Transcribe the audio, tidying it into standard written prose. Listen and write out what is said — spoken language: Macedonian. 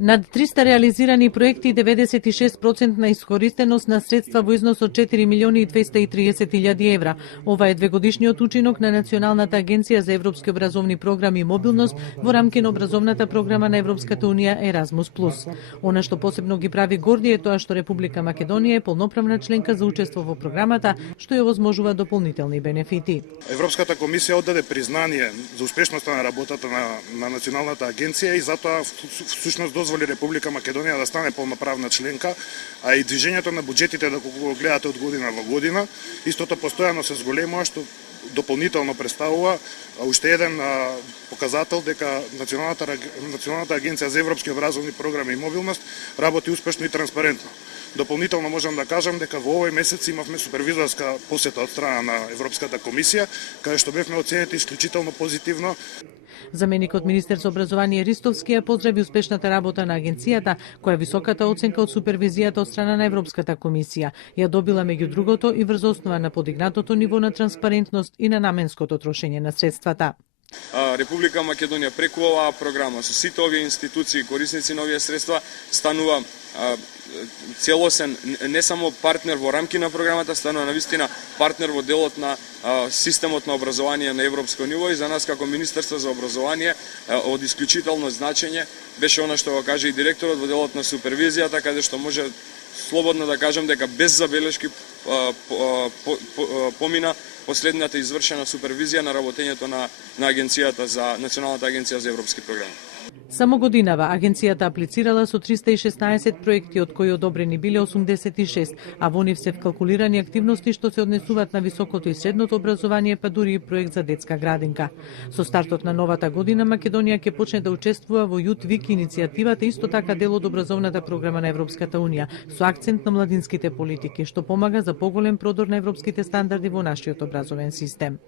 Над 300 реализирани проекти и 96% искористеност на средства во износ од 4.230.000 евра. Ова е двегодишниот учинок на Националната агенција за европски образовни програми и мобилност во рамки на образовната програма на Европската унија Erasmus+. Она што посебно ги прави горди е тоа што Република Македонија е полноправна членка за учество во програмата, што ја овозможува дополнителни бенефити. Европската комисија оддаде признание за успешноста на работата на Националната агенција и затоа всушност дозволи Република Македонија да стане полноправна членка, а и движењето на буџетите да го гледате од година во година, истото постојано се зголемува, што дополнително представува уште еден показател дека Националната агенција за европски образовни програми и мобилност работи успешно и транспарентно. Дополнително можам да кажам дека во овој месец имавме супервизорска посета од страна на Европската комисија, каде што бевме оценети исклучително позитивно. Заменикот министер за образование Ристовски ја поздрави успешната работа на агенцијата, која високата оценка од супервизијата од страна на Европската комисија ја добила меѓу другото и врз основа на подигнатото ниво на транспарентност и на наменското трошење на средствата. Република Македонија преку оваа програма со сите овие институции корисници на овие средства станува целосен не само партнер во рамки на програмата, станува навистина партнер во делот на системот на образование на европско ниво и за нас како Министерство за образование од исклучително значење беше она што го каже и директорот во делот на супервизијата, каде што може слободно да кажам дека без забелешки помина последната извршена супервизија на работењето на агенцијата за Националната агенција за европски програми. Само годинава агенцијата аплицирала со 316 проекти, од кои одобрени биле 86, а во нив се вкалкулирани активности што се однесуваат на високото и средното образование, па дури и проект за детска градинка. Со стартот на новата година Македонија ќе почне да учествува во Youth Week иницијативата, исто така дел од образовната програма на Европската унија, со акцент на младинските политики, што помага за поголем продор на европските стандарди во нашиот образовен систем.